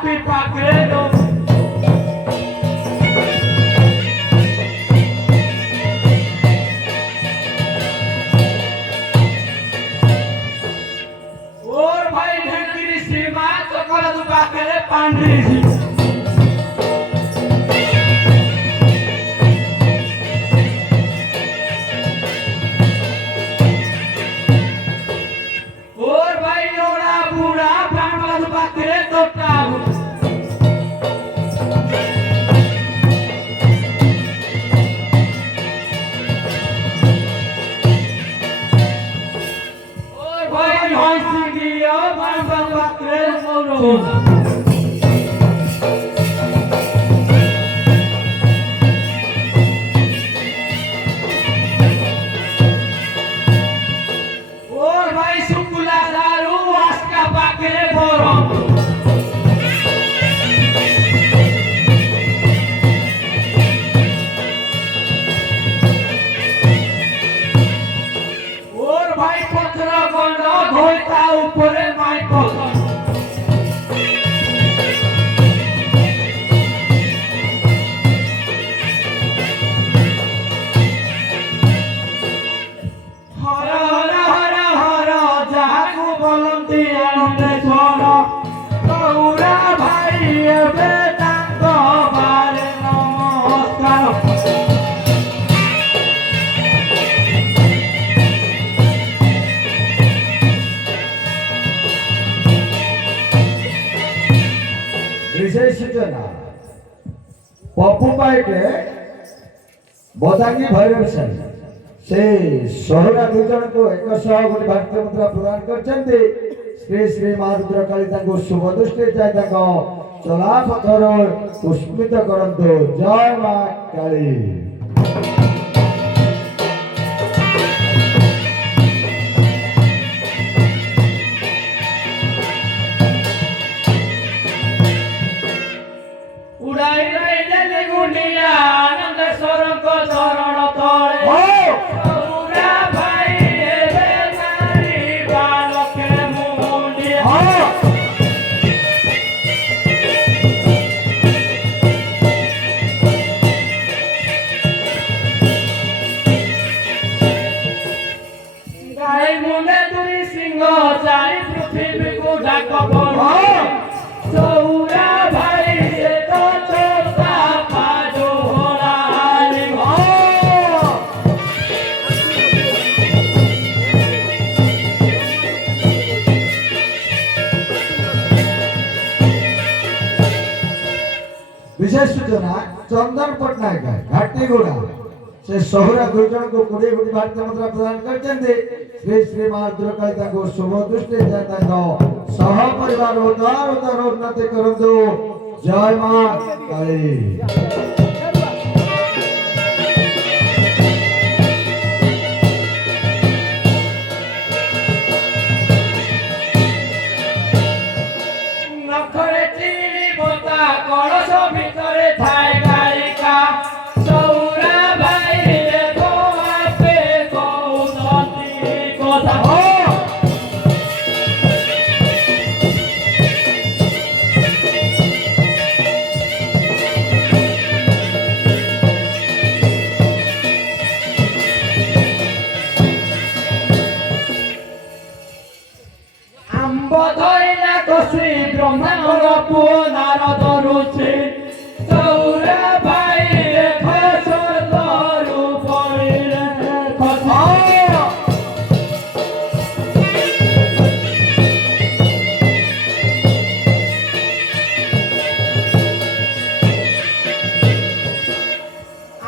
pipaque no और भाई ढेंकी सीमा चकला दुबा के पांडे जी और भाई लोड़ा बूढ़ा भांगला दुबा के तोटा और भाई हंसी गिया भांगला दुबा के मोरो और भाई सुकुला दारू आस्का पाके बोरो और भाई पत्रा गंडा धोइता ऊपरे माई पत्रा हर हर हर हर जाहाकु बोलंती आनंदे स्वर गौरा भाई एबे तांको बारे नमस्कार विशेष सूचना पप्पू पाई के बदांगी भैरव से सोहरा दुजन को 100 कोटी भारतीय मुद्रा प्रदान करछन्ते श्री श्री महारुद्र काली शुभ दृष्टि चाहे चला पथर पुष्पित करंतु जय मां काली उड़ाई रही जले गुंडिया आनंद स्वरं को चरण तले गौरा भाई एबे नारी बालके मुंडिया गाई मुंडे दुई सिंह चारि पृथ्वी को ढाक बोलो गौरा भाई से तो चोता पाजो होलाली विशेष सूचना चंदन पटनायक घाटीगुड़ा से सोहरा दुजन को 20 कोटी भारतीय मुद्रा प्रदान करछन्ते श्री श्री महारुद्र काली शुभ दृष्टि चाहे सह परिवार उदार उदार उन्नति करंतु जय मां काली नखरे चिनी बोता कलश भितरे थाए गायिका गौरा भाई देखो आपे कौसती कथा आंब धइला कसी ब्रह्मांडर पुओ नारद रुचि गौरा भाई देख सतरु पड़िले कथा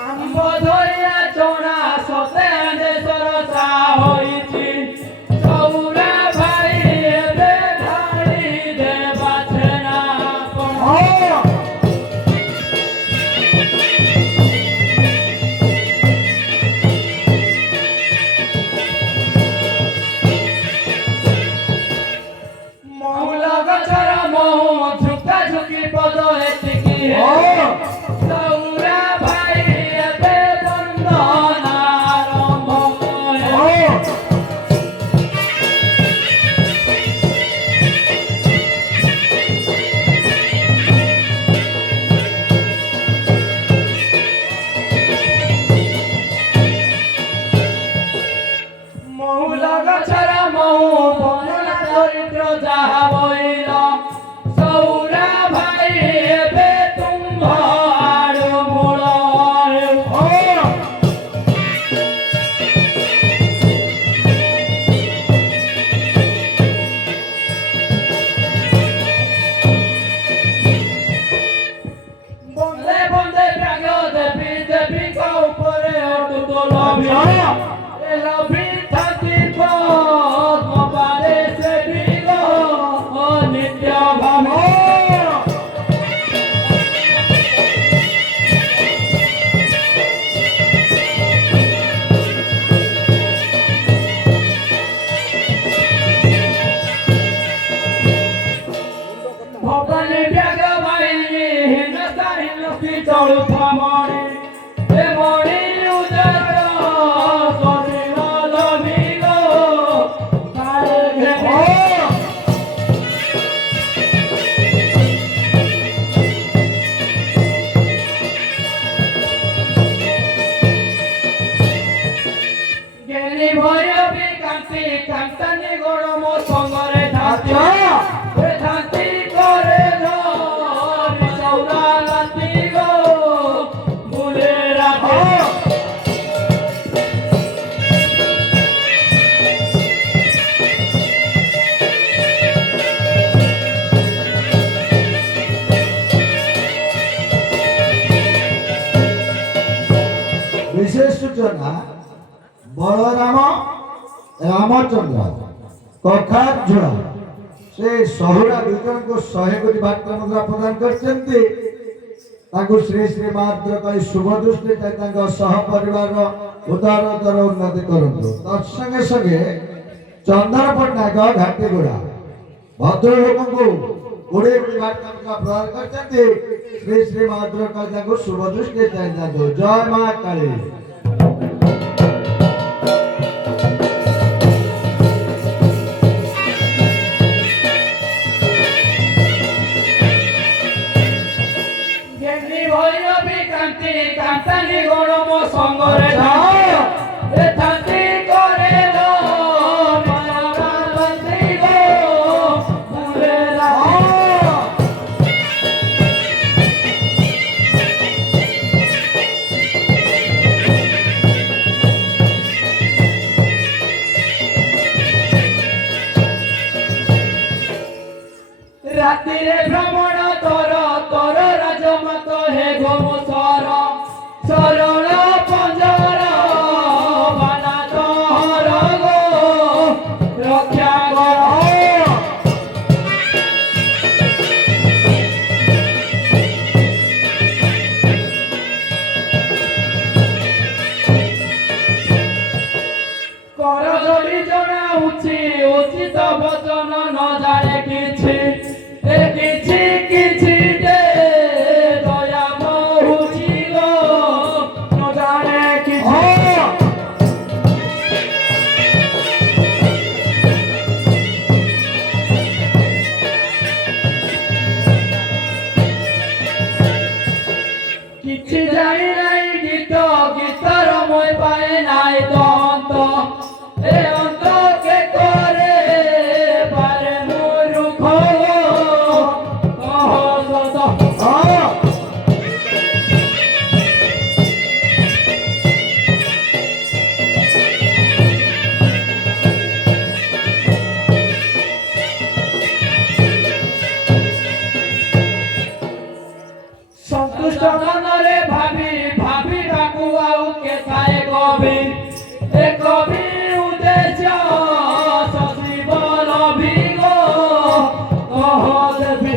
आंब धइला चौड़ा सते देशर सा होइछि गौरा भाई एबे ढाଳି देबा छेना ଗଛର ମହୁ ବର୍ଣ୍ଣନା ଚରିତ୍ର ଯାହା ବଇଲ ସୌରା ଭାଇ ଏବେ ତୁମ୍ଭ ଆଡୁ ମୂଳ ବନ୍ଦେ ବନ୍ଦେ ପ୍ରାଗ ଦେବୀ ଦେବୀଙ୍କ ଉପରେ ଅଟୁଟ ଲଭି ଲଭି ଥାନ୍ତି ପଦ୍ମ ପାରେ ସେବିଲ ନିତ୍ୟ ଭାବେ ଭବାନୀ ବ୍ୟାଗ ବାହିନୀ ହିନସ୍ତା ହିନସ୍ତି ଚଳୁଥିବା ମଣି ଏ ମଣି ଉଦୟ ଶରୀର ଲଭିଲ କାଳେ ଘେନି জ্ঞানী ভৈরবী কান্তি কান্তানি গণ মো সঙ্গরে ধাত্য এ ধান্তি করে ধরি সৌরা লাতি গো ভুলে রাখে विशेष सूचना बलराम रामचंद्र कखार झोड़ा से सहुरा दुजन को 100 कोटी बार्ता मुद्रा प्रदान करछन्ति ताकु श्री श्री माद्र कई शुभ दृष्टि तांका सह परिवार उदारतर उन्नति करंतु तत्संगे संगे चंदन पट्टनायक घाटीगुड़ा भद्र लोक को 20 कोटी बार्ता मुद्रा प्रदान करछन्ति श्री श्री माद्र कई तांको शुभ दृष्टि तांका जय मां काली জ্ঞানী ভৈরবী কান্তি কান্তানি গণ মো সঙ্গরে ধাত্য এ ধান্তি করে ধরি লাতি গো ভুলে রাখে রাতিরে ভ্রমণ তর তর রাজমত হে গোম সর সরল পঞ্জর বানা তহর গো রক্ষা কর কর ধরি জনাউছি উচিত বচন ন জানে কিছু এ কিছু কিছু দে দয়া মহুছি গো ন জানে কিছু କିଛି ଜାଣି ନାହିଁ ଗୀତ ଗୀତର মই ପାଏ ନାହିଁ ତ ଅନ୍ତ ଏ ଅନ୍ତ କେ করে পারে মূর্খ কহ সত সন্তুষ্ট মନରେ ভাবি ভাবি ডাকু আউ কে থায়ে কবি এ কবি উদ্দেশ্য সজীব লভি গো কহ দেবী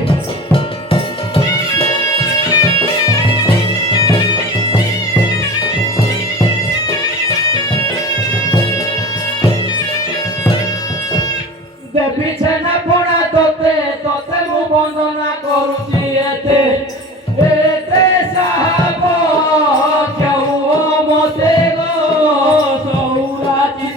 দেবী ছেনা পোড়া তোতে তোতে মু বন্দনা করুছি এতে এতে সাহাব কেউ মতে গো সৌরাজি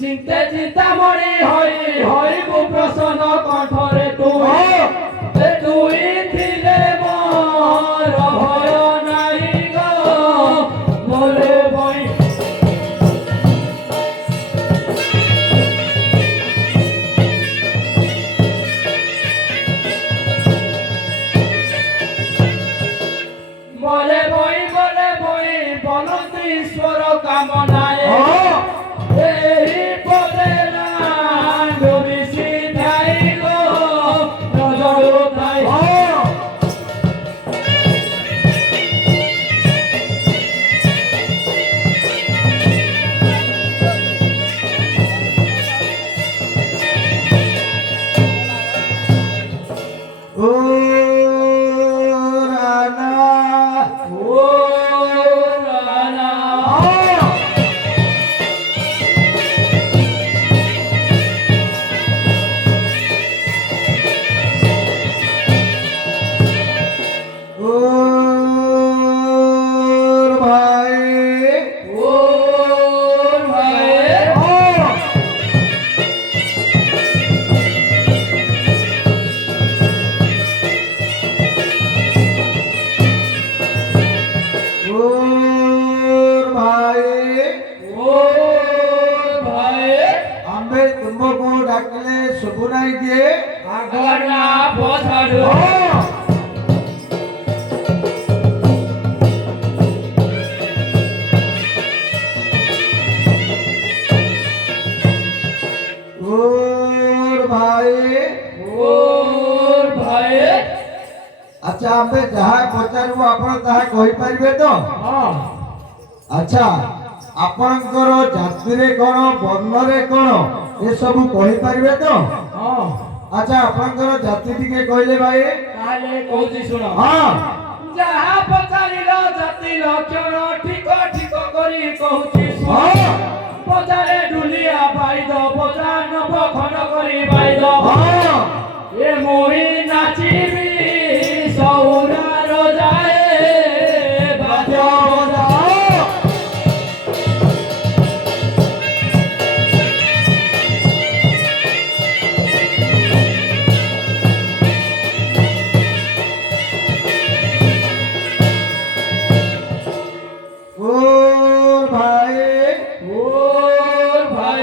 চিন্তা চিন্তা মণি হই হইবু প্রসন্ন কণ্ঠরে তুই এ তুই থিলে মোর ভয় নাই গো বলে বই বলে বই বলতি ঈশ্বর কামনায় এই পদে না ডুবিছি ঠাই গো নজর ঠাই ও রানা ও রানা ও ভাই ও ভাই ও ভাই ও ভাই ଆମେ ତୁମକୁ ଡାକିଲେ ଶୁଭୁ ନାହିଁ କି আগর না পছাড় ଓ ଭାଇ ও ভাই ଆଚ୍ଛା ଆମେ ଯାହା ପଚାରିବୁ ଆପଣ ତାହା କହିପାରିବେ ତ হ্যাঁ ଆଚ୍ଛା ଆପଣଙ୍କର ଜାତିରେ କ'ଣ ବର୍ଣ୍ଣରେ କ'ଣ ଏସବୁ କହିପାରିବେ ତ হ্যাঁ ଆଚ୍ଛା ଆପଣଙ୍କର ଜାତି ଟିକେ କହିଲେ ଭାଇ তাহলে কৌছি শুনো ହଁ যাহা পচারিল জাতি লক্ষণ ঠিক ঠিক করি কହୁছি শুনো ହଁ পচারে ডুলিয়া বাইদ পচা নব খণ্ড করি বাইদ ହଁ এ মুই নাচিবি সৌরার যায় বাজ ଓ ଭାଇ ওর ভাই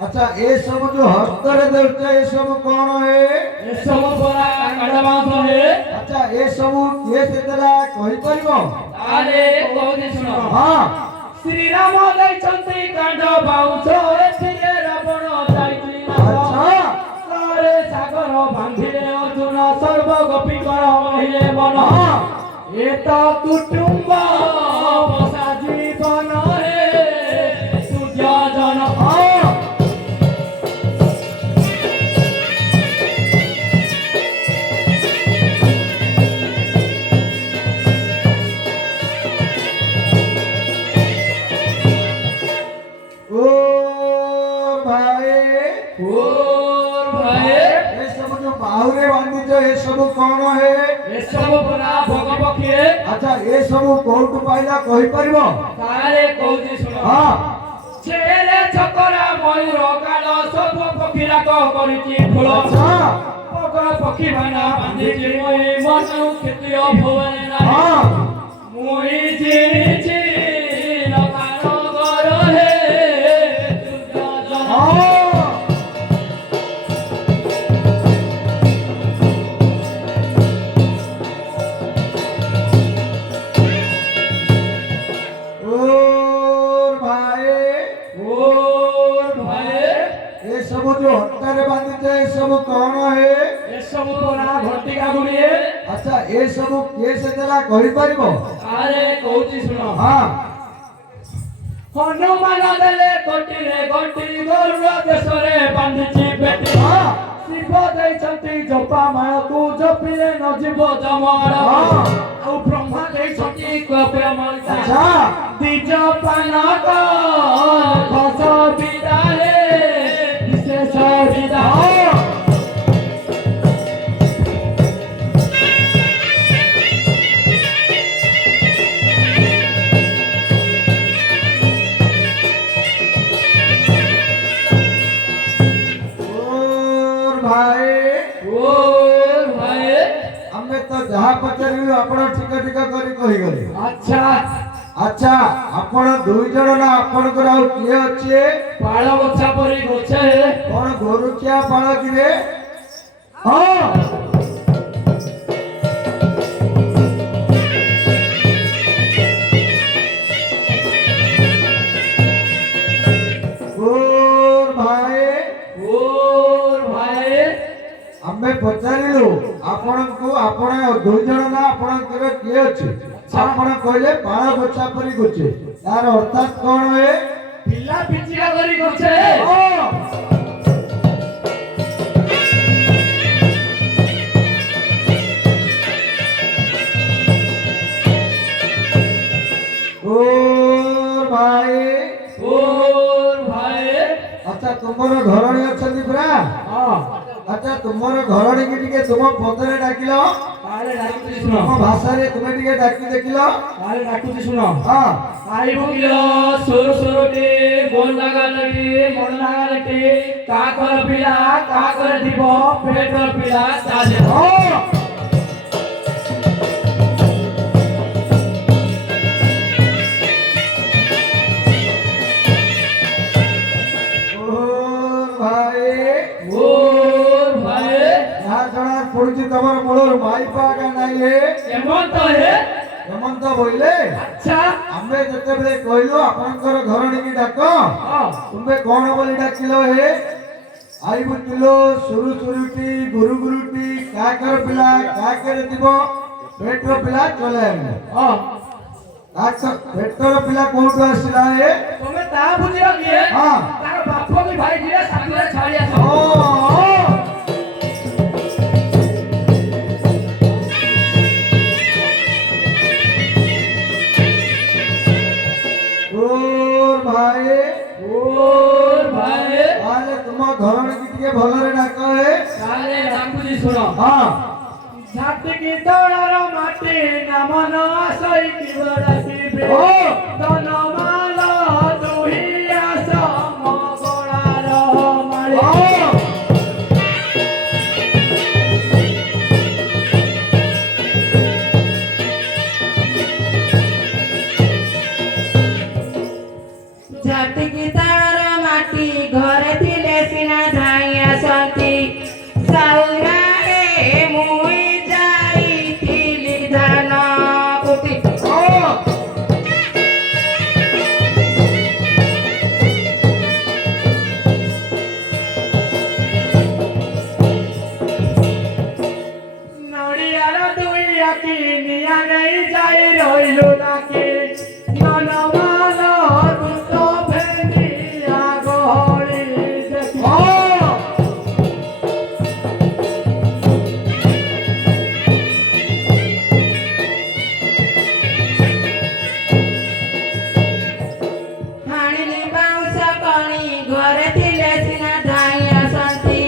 ଆଚ୍ଛା ଏସବୁ ଯୋଉ ହସ୍ତରେ ଦେଉଛ ଏସବୁ କ'ଣ ଏ এসব পরা কাঁটা বাঁধ হে ଆଚ୍ଛା ଏସବୁ କିଏ ସେତେଟା କହିପାରିବ আরে কৌছি শুনো ହଁ শ্রীরাম যাইছন্তি কাণ্ড বাউছ এথিরে রাবণ যাইছি ଆଚ୍ଛା আরে সাগর বান্ধিলে অর্জুন সর্ব গোপীকর মহিলে বন ହଁ এ তো কুটুম্ব বসা জীবন হে সূর্য জন ହଁ ଓ ଭାଇ ওর ভাই ଏସବୁ ଯୋଉ ବାହୁରେ ବାନ୍ଧିଛ ଏସବୁ କ'ଣ ହେ এসব পরা ভগবকে ଆଚ୍ଛା ଏସବୁ କୋଉଠୁ ପାଇଲା କହିପାରିବ তারে কৌছি শুনো ହଁ ছেলে ছকরা ময়ূর কাল সব পক্ষীরা করিছি ফুল ଆଚ୍ଛା পকর পক্ষী বানা বান্ধিছি মই মনু ক্ষেত্রীয় ভুবনে নাই ହଁ মুই চিনিছি লতানগর হে দুর্যোধন ହଁ ଓ ଭାଇ ওর ভাই ଏସବୁ ଯୋଉ ହଟ୍ଟାରେ ବାନ୍ଧିଛ ଏସବୁ କ'ଣ ହେ এসব পরা ঘটিকা গুড়িয়ে ଆଚ୍ଛା ଏସବୁ କିଏ ସେତେଟା କହିପାରିବ আরে কৌছি শুনো ହଁ হনুমান দেলে কটিরে গটি গৌর দেশরে বান্ধিছি বেটি ହଁ শিব ଦେଇଛନ୍ତି ଜପା ମାଳକୁ ଜପିଲେ ନ ଯିବ ଜମର ହଁ। ଆଉ ବ୍ରହ୍ମା ଦେଇଛନ୍ତି କପିଳ ମଣିଷା ଆଚ୍ଛା ଦ୍ୱିଜ ପାନକ ଖସ ବିଦାରେ ବିଶେଷ ବିଦା ହଁ भाई भाई आमे तो जहा पचारिलु आपण ठीक ठीक करी कहि गले अच्छा अच्छा आपण दुई जण ना आपण को आउ किए अछि पाळ बच्चा परी गोछे कोन गोरुखिया पाळ किरे हां आमे पचारिलु आपण को आपण दुई जण ना आपण केरे किए अछि आपण कहले पाळ बच्चा परी गोछे यार अर्थात कोन है पिल्ला पिचिका करी गोछे भाई अच्छा तुमर घरणी अछंती पुरा हां अच्छा तुमर घरणी की टिके तुम पदरे डाकिलो काले डाकुची सुनो तुम भाषा रे तुमे टिके डाकी देखिलो काले डाकुची सुनो हां आई बुकिलो सुरु सुरुटी गोल लगालटी मोड़ लगालटी काकर पिला काकर दिबो पेटर पिला ताजे हां पड़ुची तमर मोर माई पागा नाही हे हेमंत बोले अच्छा आमे जते बेले कहलो आपनकर घरणी की डाको तुमे कोन बोली डाकिलो हे आई बुतिलो सुरु सुरुटी गुरु गुरुटी काकर पिला काकर दिबो पेट्रो पिला चले हां काकर पेट्रो पिला कोठो आसिला हे तुमे ता बुझियो की हां तार बापो की भाई गिरे साथीरा छाड़िया छ भाई आले तुम घरणी की टिके भलरे डाको हे काले डाकुजी सुनो हां झाटी की तोड़ार माटी नाम न आसई की बड़ाकी बे तन माला दुहिया सम गोड़ार माली झाटी की तोड़ार माटी घरे थिले सिना धाई आसंती साउरा रे मुई जाई थिली धान कुटी नड़ियार दुइया की निया नहीं जाई रोइलु नाकी ननमाल दुतो भेंडिया गोहरी देखी हाणिली बाउंस कणी घरे थिले सिना धाई आसंती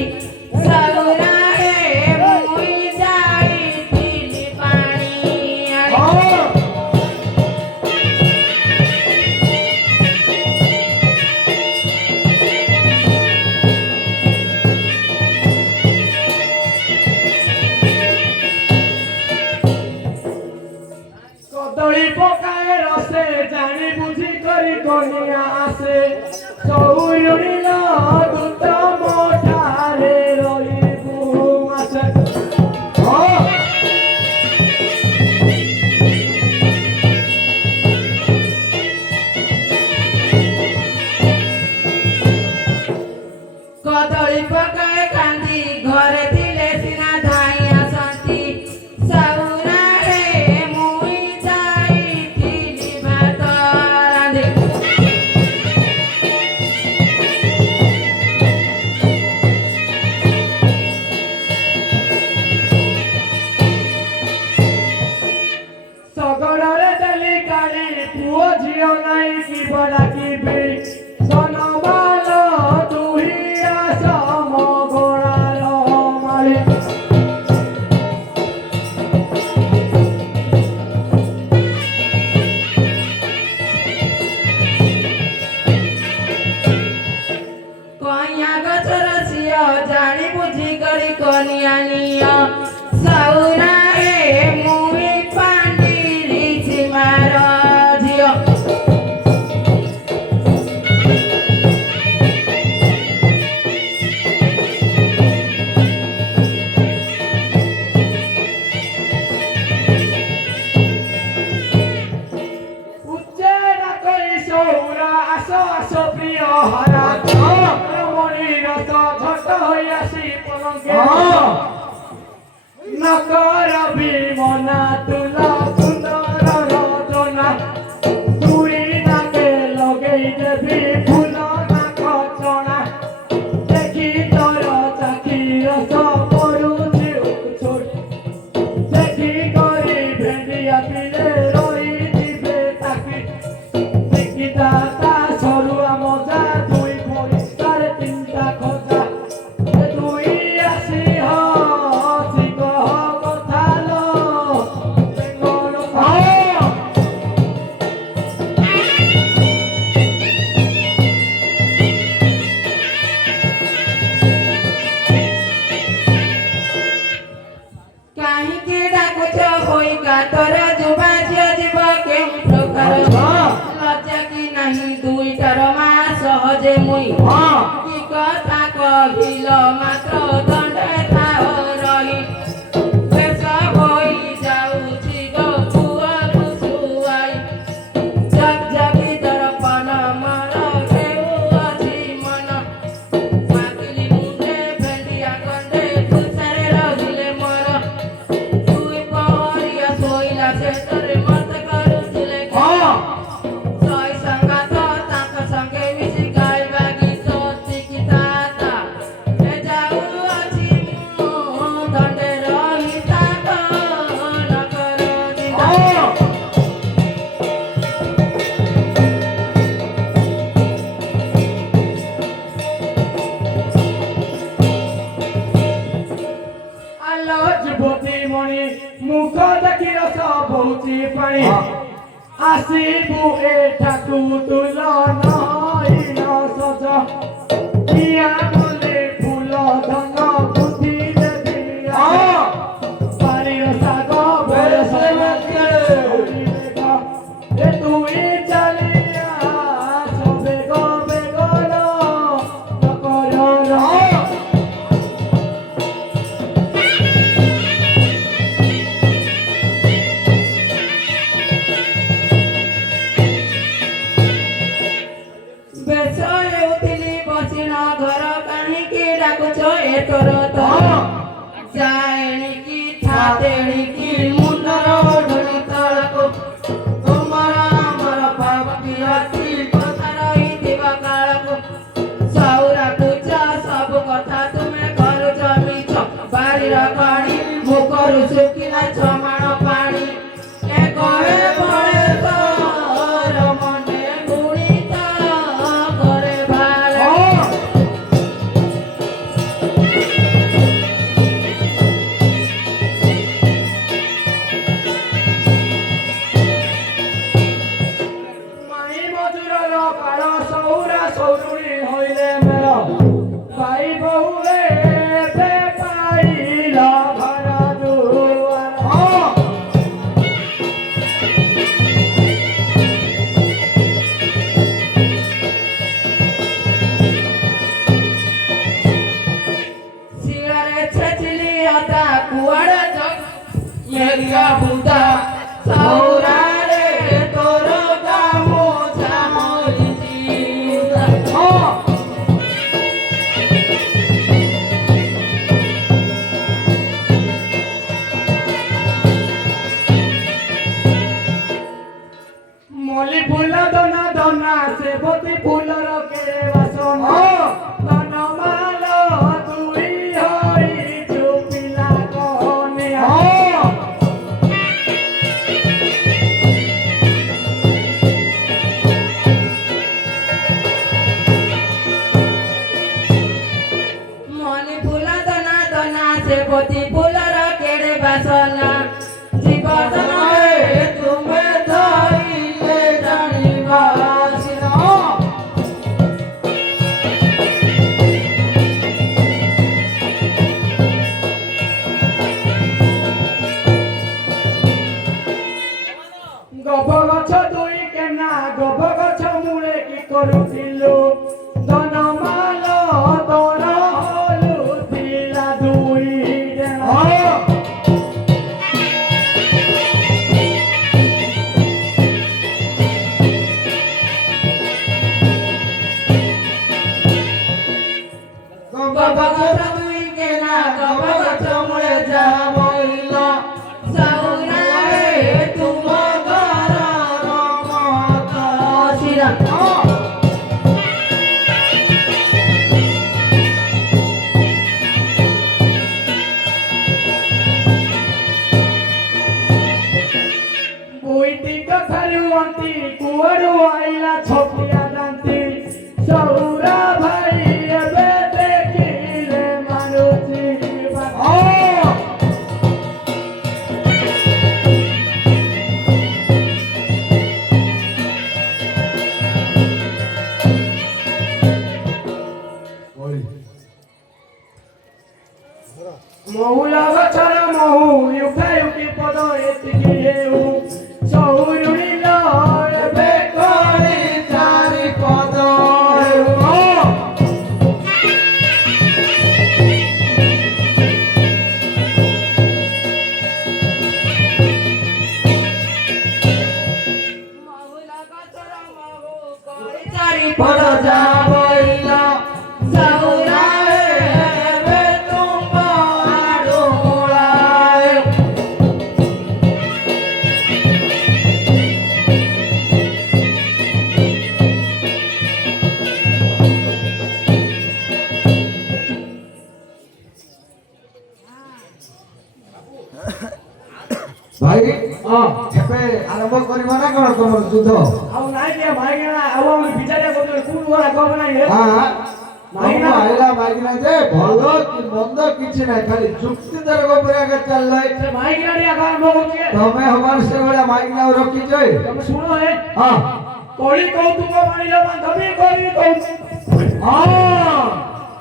साउरा रे मुई जाई थिली पानी आड़ी कदली पकाए रसे जानी बुझी करी कनिया आसे सौरुणी न दुत मोठारे रहिबु आसे हां कदली पकाए कांदी घरे थिले सिना धाई आसंती साउरा रे मुई जाई थिली भात रांधि सगड़रे दली काली पुओ झियो नाई की बड़ाकी बे सनमाल दुहिया सम गोड़ार माली कहिया गछर सियो जानी बुझी करी কনিয়া নিয়া সৌরা হে মুই পান্ডিরি সীমার ঝিও উচ্চেরা করি সৌরা আসো আসো প্রিয় হারা রমণীর তো ঝট হইয়াছি পলঙ্কে নকর বিমনা তুলা সুন্দর রচনা তুই নাকে লগেই দেবী ফুল নাক চଣା দেখি তোর চাকি রস পড়ুছি উছুট দেখি করি ভেন্ডিয়া পিলে রই দিবে তাকি দেখি দাতা সরুয়া মজা দুই পরিষ্কার তিনটা খোঁজা তুই আসি হসি কহ কথা লো বেঙ্গল କାହିଁକି ଡାକୁଛ ହୋଇ ଗାତର ଯୁବା ଝିଅ ଯିବ କେଉଁ ପ୍ରକାର ଲଜ୍ଜା କି ନାହିଁ ଦୁଇଟାର ମା ସହଜେ ମୁଇ କି କଥା କହିଲ ମାତ୍ର ଦଣ୍ଡେ ଥାଅ ରହି ବେଶ ହୋଇ ଯାଉଛି ଗୋ ପୁଅକୁ ଶୁଆଇ ଜଗଜଗି ଦର୍ପଣ ମୋର ହେଉଅଛି ମନ ମାକିଲି ମୁଣ୍ଡେ ଭେଣ୍ଡିଆ ଗଣ୍ଡେ ଖୁସାରେ ରହିଲେ ମୋର ଦୁଇ ପହରିଆ ଶୋଇଲା ଶେଷରେ ମତେ କରୁଥିଲେ ଶହେ ସଙ୍ଗାତ ତାଙ୍କ ସଙ୍ଗେ ମିଶି ଗାଇବା ଗୀତ ତିକିତାତା ଏ ଯାଉଅଛି ମୁଁ ଦଣ୍ଡେ ରହି ତାଙ୍କ ନକର ଦିନ আলো যুবতী মণি মুখ দেখি রস বহুছি পানি আসিবু এঠাকু তুল নইল সজ দিয়া বলে ফুল ধন বুদ্ধি দেবী পানির সাগ বয়স এ তুই চালিয়া সবে গবে গল নকর ବେଶ ହେଉଥିଲି ବସିନ ଘର କାହିଁକି ଡାକୁଛ ଏ ତୋର ତ ଯାଏଣିକି ଥାତେଣିକି ମୁଣ୍ଡର ଢଳି ତଳକୁ ତୁମର ଆମର ପାପି ଅତି କଥା ରହିଥିବା କାଳକୁ ସଉରା ପୂଜ ସବୁ କଥା ତୁମେ କରୁଛ ମିଛ ବାରିର ପାଣି ମୁଖରୁ ଶୁଖିଲା ଛମାଣ ପାଣି ଏ କହେ ବଳେ ତୋର ମନେ ଗୁଣିତ করে ভালো মাই মজুরর কাল সৌরা সৌরুণী হইলে মেল পাই বহুরে পাইল ঘর দুয়ার শিଳରେ ଛେଚିଲି ଅଦା କୁଆଡ଼େ ମେରିଆ ବୁଦା ସଉରାରେ ତୋର ଗାମୁଛା ମରିଛି মলি ফুল দনা দনা সেবতী ফুলর কেড়ে বাসনা দন মাল তুই হই চুপিলা কনে ମଲି ଫୁଲ ଦନା ଦନା ସେବତୀ ফুলর কেড়ে বাসনা জীবନରେ ତୁମେ ଧଇଲେ ଜାଣିବା ସିନା ଗବ ଗଛ ଦୁଇ କେନା ଗବ ଗଛ ମୂଳେ ଯାହା ବୋଇଲ ସଉରାରେ ତୁମ ଘରର ମହତ ଶ୍ରୀରାମ कुआरू आइला छोटिया दांती सौरा भाई एबे देखिले मारुति महुला गछर महु युका युकी पद एतिकी हेउ सौरुणी एबे करी चारि पद महुला गछर महु करी चारि पद जाबइला सौरा एबे तुम आडो मोळाए भाई हां ଏବେ ଆରମ୍ଭ କରିବା ନା କଣ ତମର ଯୁଦ୍ଧ? ଆଉ ନାଇଁ કે ମାଇଗଣା ଆଉ ଆମେ ବିଚାରିଆ କରୁଥିଲେ କୋଉ ଘର କବ ନାହିଁ ହଁ ମାଇଗଣା ଆଇଲା ମାଇକିନା ଯେ ଭଲ କି ମନ୍ଦ କିଛି ନାହିଁ ଖାଲି ଯୁକ୍ତି ତର୍କ ଉପରେ ଆଗେ ଚାଲିଲେ ସେ ମାଇଗଣା ରେ ଆଗ ଆରମ୍ଭ କରୁଛେ ତମେ ହବାର ସେଭଳିଆ ମାଇକିନା ରଖିଛ ତମେ ଶୁଣ ହେ ହଁ କୋଳି କୌତୁକ ମାଣିଲ ବାନ୍ଧବୀ କୋଳି କୌତୁକ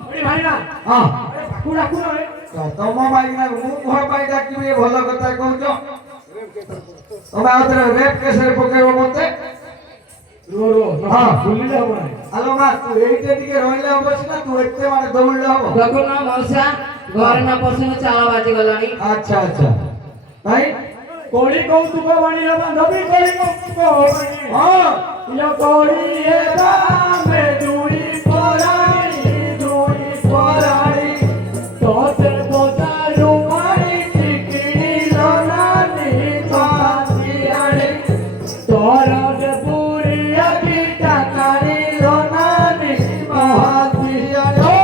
କୋଳି ଭାଇନା ହଁ ଆରେ ପାଖୁ ଡାକୁନ ହେ ତମ ମାଇକିନା ମୁଁ ଘର ପାଇଁ ଡାକିବି ଏ ଭଲ କଥା କହୁଛ ତମେ ଆଉ ଥରେ ରେପ କେସରେ ପକେଇବ ମତେ रो रो ହଁ ଭୁଲିଲେ ହବ ନାହିଁ ଆଲୋ ମା ତୁ ଏଇଠି ଟିକେ ରହିଲେ ହବ ସିନା ତୁ ଏତେ ମାନେ ଦୌଡ଼ିଲେ ହବ ଦେଖୁନ ମଉସା ଘର ନା ପଶିନ ଚାଳ ବାଜି ଗଲାଣି ଆଚ୍ଛା ଆଚ୍ଛା ଭାଇ କୋଳି କୌତୁକ ମାଣିଲ ବାନ୍ଧବୀ କୋଳି କୌତୁକ ମାଣି ହଁ ଇଲୋ କୋଳି ଏ ବାମେ ଦୁଇ ପରାଣି ତୋତେ ବଜାରୁ ମାଣି ଚିକିଣିଲ ନାନି ତୋହାତି ଆଣି ତୋର ଯେ ପୁରିଆ ଗୀତା କାଣିଲ ନାନି ମହାତି ଆଣି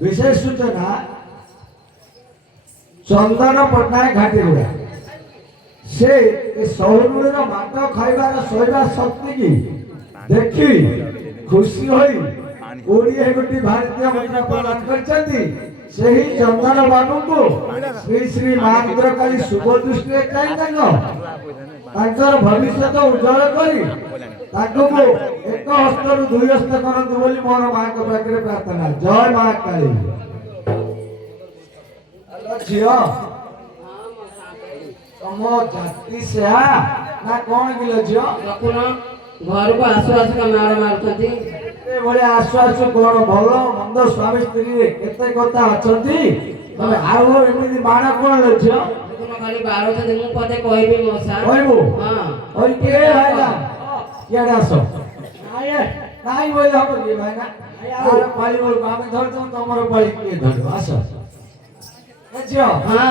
विशेष सूचना चंदन पट्टनायक घाटीगुड़ा से सहरुण माट खाइबार शोवा शक्ति की देखी खुशी होई ओडिया गोटी भारतीय मुद्रा प्रदान करछंती सेही चंदन बाबू को श्री श्री महाद्रकाली शुभ दृष्टि चाहि तांकर भविष्य उज्जवल करी ताको एक हस्तरु दुई हस्त करंतु बोली मोर मां को पाखरे प्रार्थना जय मां काली हेलो झियो तम जाति से ना कौन गिलो झियो ଦେଖୁନ ଘରକୁ ଆସୁ ଆସୁ କା ମାର ମାରୁଛନ୍ତି ए बळे आसु आसु कोन भलो मंद स्वामी स्त्री रे केते कथा अछंती तमे आरो एमिति बाण कोन लो झियो ଦେଖୁନ ଖାଲି ବାରୁଛନ୍ତି ମୁଁ ପଦେ କହିବି ମଉସା କହିबो ହଁ और के भाईला केडा आसो आये नाई बोले हम के भाईना आर पाली बोल मामे धर दो तमरो पाली के धर आसो ए झियो ହଁ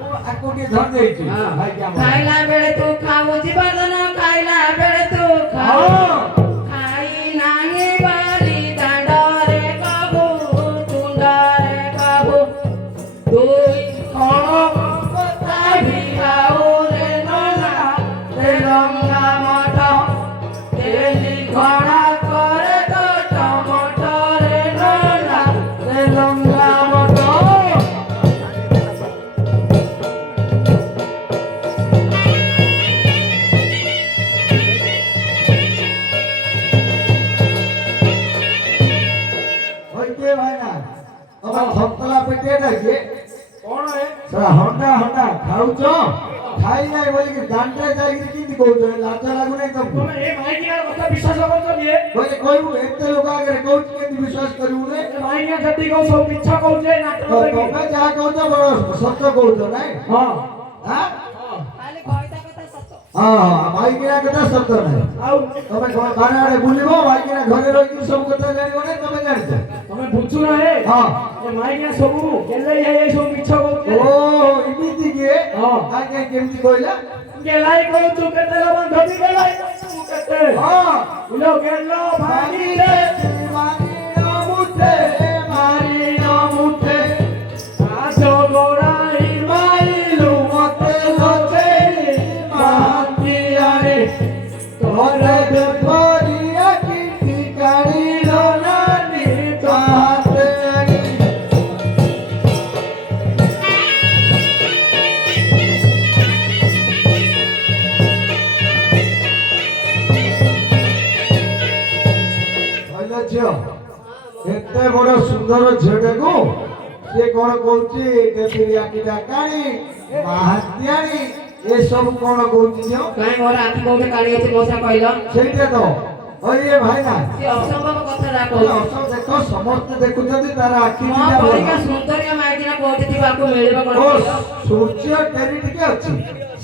ओ आकुटी धर देई छी ହଁ भाई क्या ଖାଇଲା ବେଳେ ତୁ ଖାଉଚି ବଦନ ଖାଇଲା ବେଳେ ତୁ ଖାଉ हां ଖାଇ ନାହିଁ ବାଲି ଦାଣ୍ଡରେ କବୁ ତୁଣ୍ଡରେ କବୁ ଦୁଇ କଥା ବି ଖାଉ ରେ ନନା ରେ ରଙ୍ଗା ମଠ ତେଲି ଘଣା করে କଟ ମଠରେ ନନା ରେ ରଙ୍ଗା ମଠ ओइ के भाईना तम थपला पेटे डाके कौन है सरा हंडा हंडा खाउचो ଖାଇ ନାହିଁ ବୋଲିକି ଦାଣ୍ଡରେ ଯାଇକି କେମିତି କହୁଛ ଲାଜ ଲାଗୁନାହିଁ ତମକୁ ତମେ ଏ ମାଇକିନା କଥା ବିଶ୍ୱାସ କରୁଛ କି କହିଲେ କହିବୁ ଏତେ ଲୋକ ଆଗରେ କହୁଛି କେମିତି ବିଶ୍ୱାସ କରିବୁ ରେ ଏ ମାଇକିନା ଯଦି କହୁ ସବୁ ମିଛ କହୁଛେ ନାଟକ ଦେଖି ତମେ ଯାହା କହୁଛ ବଡ ସତ କହୁଛ ନାଇଁ ହଁ ହଁ ଖାଲି କହିତା କଥା ସତ ହଁ ମାଇକିନା କଥା ସତ ନାହିଁ ଆଉ ତମେ ବାରେ ଆଡେ ବୁଲିବ ମାଇକିନା ଘରେ ରହିକି ସବୁ କଥା ଜାଣିବ ନାଇଁ ତମେ ଜାଣିଛ ତମେ ବୁଝୁନ ହେ ହଁ ଏ ମାଇକିନା ସବୁ ଗେଲେଇ ହେଇ ସବୁ ମିଛ କହୁଛେ ଓ ଏମିତି କିଏ ହଁ ଆଜ୍ଞା କେମିତି କହିଲା ଗେলাই କହୁଛୁ କେତେ ବାନ୍ଧବୀ ଗେলাই କହୁଛୁ କେତେ ହଁ ଇଲୋ ଗେଲ ଭାଙ୍ଗିଲେ ମାରିଣ ମୁଠେ ମାରିଣ ମୁଠେ ଆଜ ଗୋড়াই মাইলু মতে লোকে মাটিয়ারে তোরে দেখরিয়া কি ঠিকাড়িল নানি তাতে କହିଲା ଝିଅ ଏତେ ବଡ ସୁନ୍ଦର ଝିଅଟାକୁ ସେ କଣ କହୁଛି ଡେବିରିଆଟି ଡାକାଣି ମାହାତିଆଣି ଏସବୁ କଣ କହୁଛି ଝିଅ କାଇଁ ମୋର ଆଖି କୋଉଠି କାଢି ଅଛି ମଉସା କହିଲ ସେଇଟା ତ ଓଏ ଭାଇନା ସେ ଅସମ୍ଭବ କଥାଟା କହିଲେ କହୁଛି ଅଶୋକ ଦେଖ ସମସ୍ତେ ଦେଖୁଛନ୍ତି ତାର ଆଖି ମୋ ଦିଟା ଭଲ ପରିକା ସୁନ୍ଦରିଆ ମାଇକିନା କୋଉଠି ଥିବାକୁ ମିଳିବ କଣ ଓ କହିଲ ସୂର୍ଯ୍ୟ ଟେରି ଟିକେ ଅଛି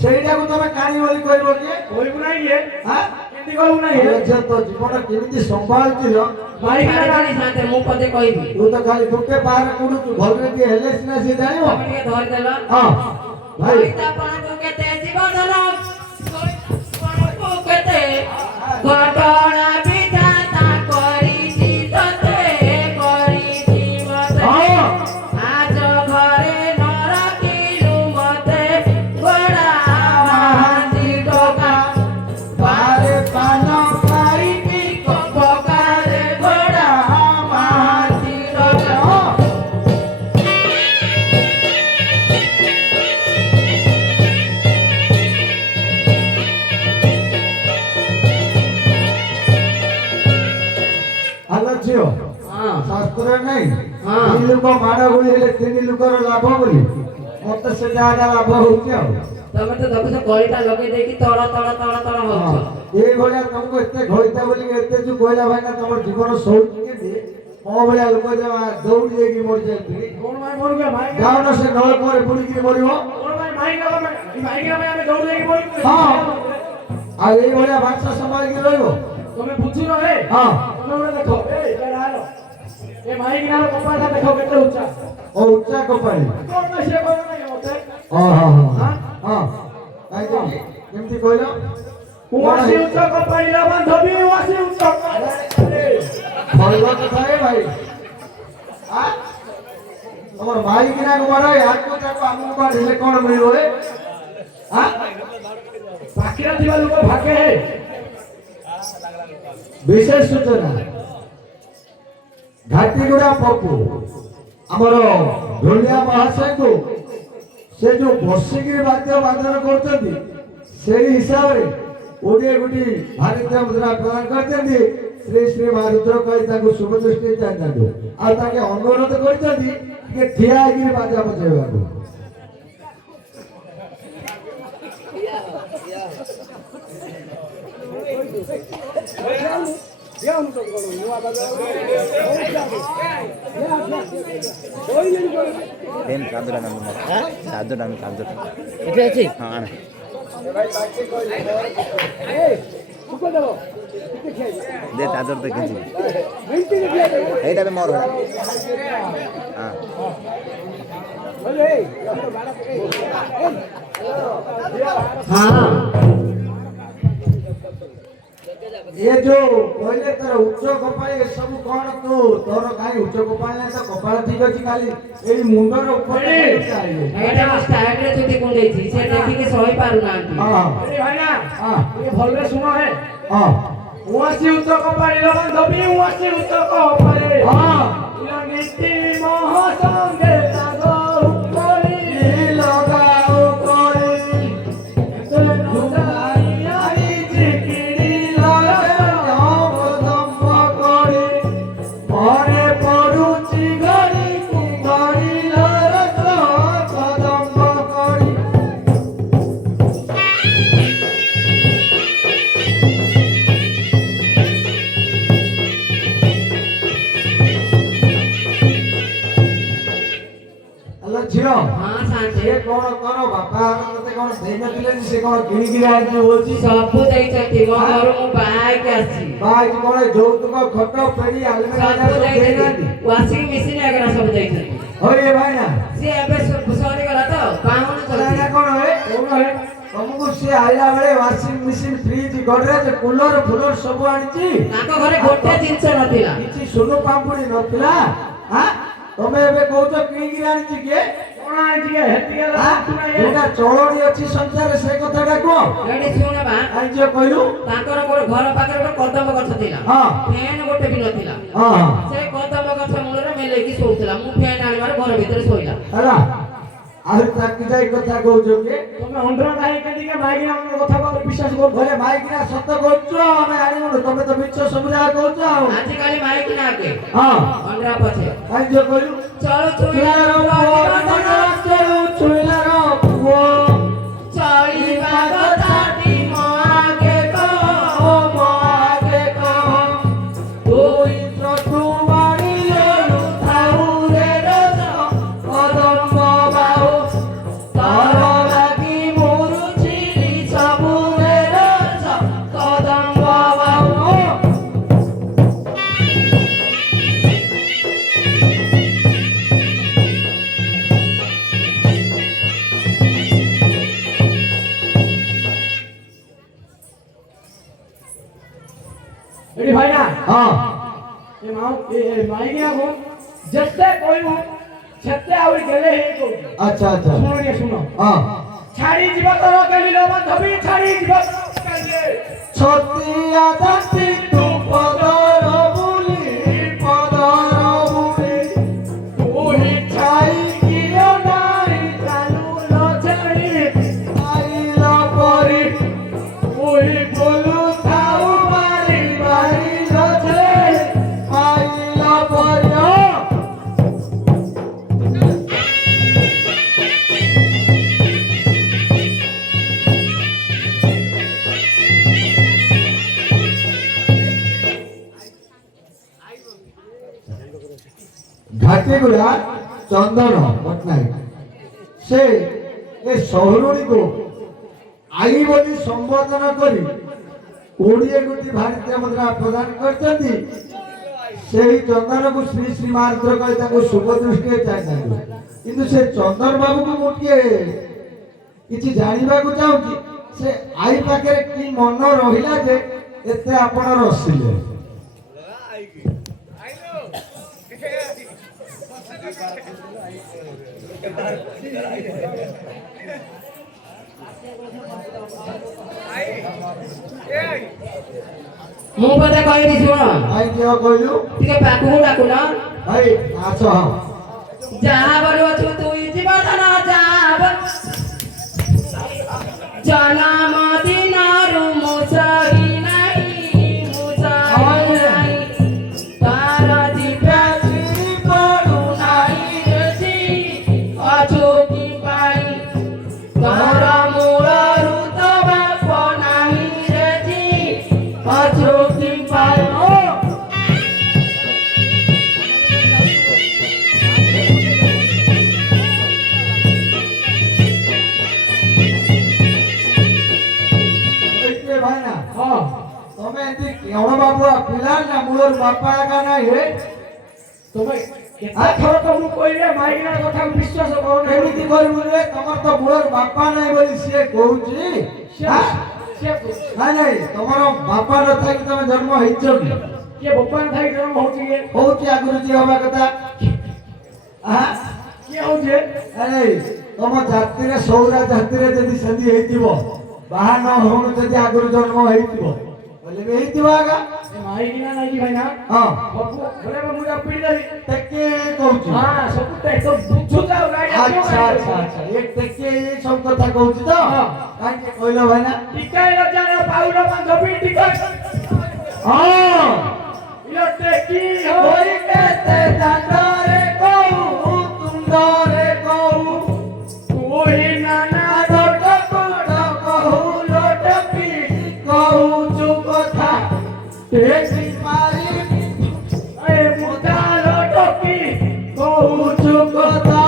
ସେଇଟାକୁ ତମେ କାଣି ବୋଲି କହିବ କି কইবু নাই গে ହଁ কেমতি কইবু নাই গে ଝିଅ ତୋ ଜୀବନ କେମିତି ସମ୍ଭାଳୁଥିଲ ମାଇକିନା ଜାଣି ସାଥେ ମୁଁ ପଦେ କହିବି ତୁ ତ ଖାଲି ଗୋଟେ ପାହାର କରୁଛୁ ଭଲରେ ଟିକେ ହେଲେ ସିନା ସିଏ ଜାଣିବ ତମେ ଟିକେ ଧରିଦେଲ ହଁ ଭାଇ କହିତାପଣକୁ କେତେ ଜୀବନର କହିତାପଣକୁ କେତେ ଘଟଣା ବିଧାତା କରିଛି ତତେ କରିଛି ମତେ ହଁ ଆଜ ଘରେ ନ ରଖିଲୁ ମତେ ଗୋଡ଼ା ମହାନ୍ତି ଟୋକା ବାରେ ପାନ ଖାଇକି ପକାରେ ଗୋଡ଼ା ମହାନ୍ତି ଟୋକା ହଁ ହାଲୋ ଝିଅ ହଁ ଶାସ୍ତ୍ରରେ ନାହିଁ ହଁ। ଦି ଲୋକ ମାଡ଼ ଗୋଳି ହେଲେ ତିନି ଲୋକର ଲାଭ ବୋଲି ମତେ ସେଟା ଆଗା ଲାଭ ହଉଛି ଆଉ ତମେ ତ ଦେଖୁଛ କଳିଟା ଲଗେଇ ଦେଇକି ତଳ ତଳ ତଳ ତଳ ହଉଛ ଏଇଭଳିଆ ତମକୁ ଏତେ ଘଇତା ବୋଲି ଏତେ ଯୋଉ କହିଲା ଭାଇନା ତମର ଜୀବନ ଶୋଉଛି କେମିତି ମୋ ଭଳିଆ ଲୋକ ଯେ ଦୌଡ଼ି ଦେଇକି ମରିଯାଇଥିଲି কোন ভাই মরবে ভাই ଯାଉନ ସେ ନଳକୂଅରେ ବୁଡ଼ିକିରି ମରିବ কোন ভাই মাইকিনা ভাই আমি দৌড় দেখি পড়ি ହଁ ଆଉ ଏଇଭଳିଆ ଭାଷା ସମ୍ଭାଳିକି ରହିବ তুমি বুঝুন হে ହଁ তুমি ওরে দেখো এই কেডালো এ মাইকিনার কপালটা দেখো কেতে উচ্চা ଓ ଉଚ୍ଚା କପାଳି কোন ভাই সে কইবো নাই মতে ହଁ ହଁ ହଁ ହଁ କାହିଁକି କେମିତି କହିଲ ওয়াসি উচ্চা কপালিরা বান্ধবী ওয়াসি উচ্চা ଭଲ କଥା ଏ ଭାଇ ଆ ତମର ମାଇକିନାକୁ ବାଡ଼ ୟାକୁ ତାକୁ ଆମକୁ ବାଡ଼ିଲେ କଣ ମିଳିବ ଏ ଆ পাখিরা দিবা লোক ভাগে হে ବିଶେଷ ସୂଚନା ଘାଟିଗୁଡ଼ା ପପୁ ଆମର ଢୋଲିଆ ମହାଶୟଙ୍କୁ ସେ ଯୋଉ ବସିକିରି ବାଦ୍ୟ ବାଦନ କରୁଛନ୍ତି ସେଇ ହିସାବରେ ଓଡ଼ିଆ ଗୋଟି ଭାରତୀୟ ମୁଦ୍ରା ପ୍ରଦାନ କରିଛନ୍ତି ଶ୍ରୀ ଶ୍ରୀ ମହାରୁଦ୍ର କହି ତାଙ୍କୁ ଶୁଭ ଦୃଷ୍ଟି ଚାହିଁଥାନ୍ତୁ ଆଉ ତାଙ୍କେ ଅନୁରୋଧ କରିଛନ୍ତି ଟିକେ ଠିଆ ହେଇକିରି ବାଜା ବଜେଇବାକୁ Dem চাদর আনা চাদর আনা চাদর এটা আছে হ্যাঁ আনা দে চাদর দেখেছি এইটা মোর হ্যাঁ हाँ ये जो कहले तर उच्च कपाळ ए सब कोन तू तोर काई उच्च कपाळ नाही तर कपाळ ठीक अछि खाली एई मुंडर ऊपर चाहिए ଏଇଟା ମୋ ଷ୍ଟାଇଲରେ ଚୁଟି କୁଣ୍ଡେଇଛି ସେ ଦେଖିକି ସହି ପାରୁନାହାନ୍ତି हां আরে ভাই না हां তুমি ভালরে শুনো হে हां ওয়াসি উচ্চা কপালিরা বান্ধবী ওয়াসি উচ্চা কপালি हां লাগেতি মহাসঙ্গে তাগো করি लगाओ कोई দুদাই আই জিকিরি लगाओ दम्भ कोई मरे पडुची गरी कुंगरी लरस कदम्ब कोई କଣ କର ବାପା ତତେ କଣ ଦେଇନଥିଲେ ସେ କଣ କିଣିକିରି ଆଣିଛି ହଉଛି ସବୁ ଦେଇଛନ୍ତି ମୋ ଘରୁ ମୁଁ ବାହାଇକି ଆସିଛି ବାଇକ୍ କଣ ଯୌତୁକ ଖଟ ପେଡି ଆଲମିରା ସବୁ ସବୁ ଦେଇଛନ୍ତି ଦେଇନାହାନ୍ତି ୱାସିଂ ମେସିନ୍ ଏଗୁଡ଼ା ସବୁ ଦେଇଛନ୍ତି ହଇ ଭାଇନା ସିଏ ଏବେ ସରିଗଲା ତ ପାଉନ ଭାଇନା ଚଲୁଛି କଣ ତମକୁ ସିଏ ଆଇଲା ବେଳେ washing machine fridge Godrej cooler ଫୁଲର ସବୁ ଆଣିଛି ତାଙ୍କ ଘରେ ଗୋଟେ ଜିନିଷ ନଥିଲା କିଛି ସୁନୁ ପାମ୍ପୁଡି ନଥିଲା ତମେ ଏବେ କହୁଛ କିଣିକିରି ଆଣିଛି କିଏ କଣ ଆଣିଛି କି ହେତିକା ଯୋଉଟା ଚଳଣି ଅଛି ସଂସାରରେ ସେ କଥାଟା କୁହ ଏଠି ଶୁଣବା ଆଣିଛ କହିଲୁ ତାଙ୍କର ଗୋଟେ ଘର ପାଖରେ ଗୋଟେ କଦମ୍ବ ଗଛ ଥିଲା ହଁ ଫ୍ୟାନ ଗୋଟେ ବି ନଥିଲା ହଁ ସେ କଦମ୍ବ ଗଛ ମୂଳରେ ମେଲେଇକି ଶୋଉଥିଲା ମୁଁ ଫ୍ୟାନ ଆଣିବାର ଘର ଭିତରେ ଶୋଇଲା ହେଲା ଆହୁରି ତାକୁ ଯାଇ କଥା କହୁଛ କି ତମେ ଅଣ୍ଡର ନାହିଁ କେତିକା ମାଇକିନା ଆମ କଥା ବିଶ୍ୱାସ କରୁଛ ଘରେ ମାଇକିନା ସତ କହୁଛ ଆମେ ଆଣିବୁନି ତମେ ତ ମିଛ ସବୁ ଯାହା କହୁଛ ଆଉ ଆଜିକାଲି ମାଇକି ନା ଆଗେ ହଁ ଅଣ୍ଡରା ପଛେ ଆଣିଛ କହିଲୁ ଚଳୁ ଚୁଇଲାର ପୁଅ ଚଳୁ ଚୁଇଲାର ପୁଅ ଚଳିବା କଥାଟି ମୋ ଆଗେ କହ ମୋ ଆଗେ କହ ଦୁଇ ଚଟୁ ବାଡ଼ି ଥାଉ ରେ ରସ କଦମ୍ବ ବାହୁ ତୋର ଲାଗି ମୁରୁଚିଲି ସବୁ ରସ କଦମ୍ବ ବାହୁ ଏଠି ଭାଇନା ହଁ ଏ ମାଇକିନା କୁ ଯେତେ କହିବୁ ସେତେ ଆହୁରି ଗେଲେ ହେଇ କହୁଛି ଆଚ୍ଛା ଆଚ୍ଛା ଶୁଣ ଟିକେ ଶୁଣ ହଁ ଛାଡ଼ି ଯିବ ତୋର କେଲିଲ ବାନ୍ଧବୀ ଛାଡ଼ି ଯିବ ଛତିଆ ଦାସି ତୁ ପଦର ବୁଲି ତୁହି ଛାଇ କିଅ ନାଇ ଚାଲୁଲ ଛାଡ଼ି ଆଇଲ ପରି ତୁହି ବୋଲୁ ଥାଉ ବାରି ବାରିଲ ଛେ ଆଇଲ ପରି ଘାଟିଗୁଡ଼ା ଚନ୍ଦନ ପଟ୍ଟନାୟକ ସେ ଏ ସହରୁଣୀକୁ ଆଇ ବୋଲି ସମ୍ବୋଧନ କରି 20 କୋଟି ଭାରତୀୟ ମୁଦ୍ରା ପ୍ରଦାନ କରିଛନ୍ତି ସେହି ଚନ୍ଦନକୁ ଶ୍ରୀ ଶ୍ରୀ ମାତ୍ର କହି ତାଙ୍କୁ ଶୁଭ ଦୃଷ୍ଟିରେ ଚାହିଁଥାନ୍ତି କିନ୍ତୁ ସେ ଚନ୍ଦନ ବାବୁକୁ ମୁଁ ଟିକେ କିଛି ଜାଣିବାକୁ ଚାହୁଁଛି ସେ ଆଇ ପାଖରେ କି ମନ ରହିଲା ଯେ ଏତେ ଆପଣ ରସିଲେ ମୁଁ ବୋଧେ କହିବି ଶୁଣ ଭାଇ କିଏ କହିଲୁ ଟିକେ ପାଖକୁ ଡାକୁନ ଭାଇ ଆସ ହଁ ଯାହା ବଲୁ ଅଛୁ ତୁଇ ଜୀବନ ଯାବ ଜନମ ଦିନରୁ ମୁଁ ସହି ନାହିଁ ମୁଁ ସହି ନାହିଁ ତାର ଜିଭା ଚିରି ପଡୁ ନାହିଁ ରେଜି ଅଛୁଟି ପାଇ ତୋର ମୂଳରୁ ତ ବାପ ନାହିଁ ରେଜି ଅଛୁଟି ପାଇ ଭାଇନା ହଁ ତମେ ଏମିତି କେଉଣ ବାବୁ ପିଲା ନା ମୂଳରୁ ବାପା ଏକା ନାହିଁ ହେ ତମେ କେତେ ଥର ତ ମୁଁ କହିଲେ ମାଇକିନା କଥା ବିଶ୍ୱାସ କର କେମିତି କରିବୁ ରେ ତମର ତ ମୂଳରୁ ବାପା ନାହିଁ ବୋଲି ସିଏ କହୁଛି ଆଁ? ନାଇଁ ନାଇଁ ତମର ବାପା ନଥାଇକି ତମେ ଜନ୍ମ ହେଇଛ କି କିଏ ବୋପାନ ଥାଇ ଜନ୍ମ ହଉଛି କିଏ ହଉଛି ଆଗରୁ ଯିଏ ହବା କଥା ଆଁ? କିଏ ହଉଛି ଆରେ ତମ ଜାତିରେ ସୌରା ଜାତିରେ ଯଦି ସେମିତି ହେଇଥିବ ବାହା ନ ହଉଣୁ ଯଦି ଆଗରୁ ଜନ୍ମ ହେଇଥିବ ବୋଲେ ବି ହେଇଥିବ ଆଗା ମାଇକିନା ନାଇଁ ଭାଇନା ହଁ ସବୁ ଘରେ ମୁଁ ଯା ପିଡ଼ି ଦେଲି ଟେକେ କହୁଛୁ ହଁ ସବୁ ଟେକ୍ ବୁଝୁଛ ଆଉ ଗାଈ ଆଚ୍ଛା ଆଚ୍ଛା ଆଚ୍ଛା ଏ ଟେକେ ସବୁ କଥା କହୁଛି ତ ହଁ। କାହିଁକି କହିଲ ଭାଇନା ଟିକା ରଜାନ ପାଉଲ ବାନ୍ଧବୀ ଟିକା ହଁ ଇଲୋ ଟେକି ହୋଇ କେତେ ଦାଣ୍ଡରେ କହୁ ତୁଣ୍ଡରେ କହୁ ତୁହି ନାନା ଲୋଟ କୋଟ କହୁ ଲୋଟ ପିଠି କହୁଛୁ କଥା ଟେକି ମାରି ଏ ମୁଦାଲ ଟକି କହୁଛୁ କଥା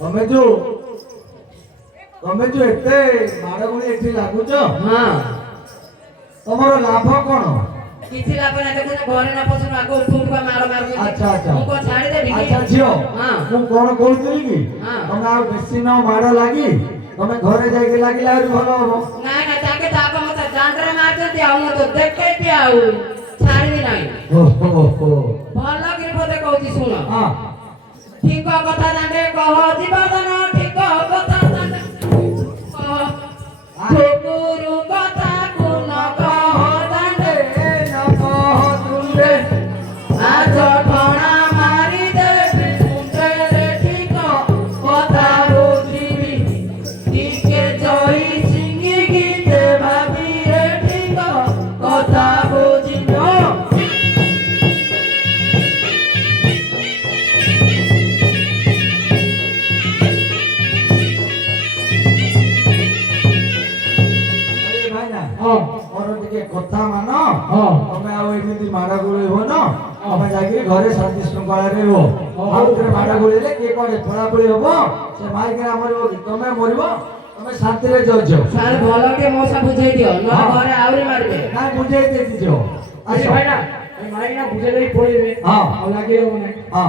ତମେ ଯୋଉ ଏତେ ମାଡ଼ଗୁଳି ଏଠି ଲାଗୁଛ ହଁ ତମର ଲାଭ କଣ? କିଛି ଲାଭ ନାହିଁ ଦେଖୁଛ ଘରେ ନ ପଶୁନ ଆଗ ଉଠୁଠୁକା ମାଡ଼ ମାରୁଛନ୍ତି ଆଚ୍ଛା ଆଚ୍ଛା ମୁଁ କଣ ଛାଡ଼ିଦେବି କି? ଆଚ୍ଛା ଝିଅ ହଁ। ମୁଁ କଣ କହୁଥିଲି କି ହଁ। ତମେ ଆଉ ବେଶୀ ନ ମାଡ଼ ଲାଗି ତମେ ଘରେ ଯାଇକି ଲାଗିଲା ଆହୁରି ଭଲ ହବ। ନାଇଁ ନାଇଁ ତାଙ୍କେ ତାଙ୍କ ମତେ ଦାଣ୍ଡରେ ମାରୁଛନ୍ତି ଆଉ ମୁଁ ତ ଦେଖେଇବି ଆଉ ଛାଡ଼ିବି ନାହିଁ ଓହୋ ଭଲ କିରି ବୋଧେ କହୁଛି ଶୁଣ ହଁ ଠିକ କଥା ଦାଣ୍ଡେ କହ ଜୀବନ ଠିକ କଥା ଦାଣ୍ଡେ କହ ଠୁକୁରୁ କଥା କୁନ କହ ଦାଣ୍ଡେ ଆଜ ଠଣା ମାରି ଦେବି ମୁଣ୍ଡରେ ଠିକ କଥା ବୁଝିବି ଟିକେ ଜଇ ସିଙ୍ଗି ଗୀତେ ଭାବିରେ ଠିକ କଥା ବୁଝିବ ଆରେ ଭାଇନା ହଁ ମୋର ଟିକେ କଥା ମାନ ହଁ ତମେ ଆଉ ଏମିତି ମାଡ଼ଗୁଳି ହୁଅନ ତମେ ଯାଇକି ଘରେ ଶାନ୍ତି ଶୃଙ୍ଖଳାରେ ରୁହ ଆଉ ଥରେ ମାଡ଼ଗୁଳିରେ କିଏ କଣ ପଳାପଳି ହବ ସେ ମାଇକିନା ମରିବ କି ତମେ ମରିବ ତମେ ଶାନ୍ତିରେ ଯାଉଛ ସାର୍ ଭଲ ଟିକେ ମଉସା ବୁଝେଇ ଦିଅ ନହେଲେ ଘରେ ଆହୁରି ମାରିବେ ନାଇଁ ବୁଝେଇ ଦେଇଛି ଝିଅ ଆରେ ଆସ ଭାଇନା ଭାଇ ମାଇକିନା ବୁଝେଇ ଦେଇ ପଳେଇବେ ହଁ ଆଉ ଲାଗିବ ନାହିଁ ହଁ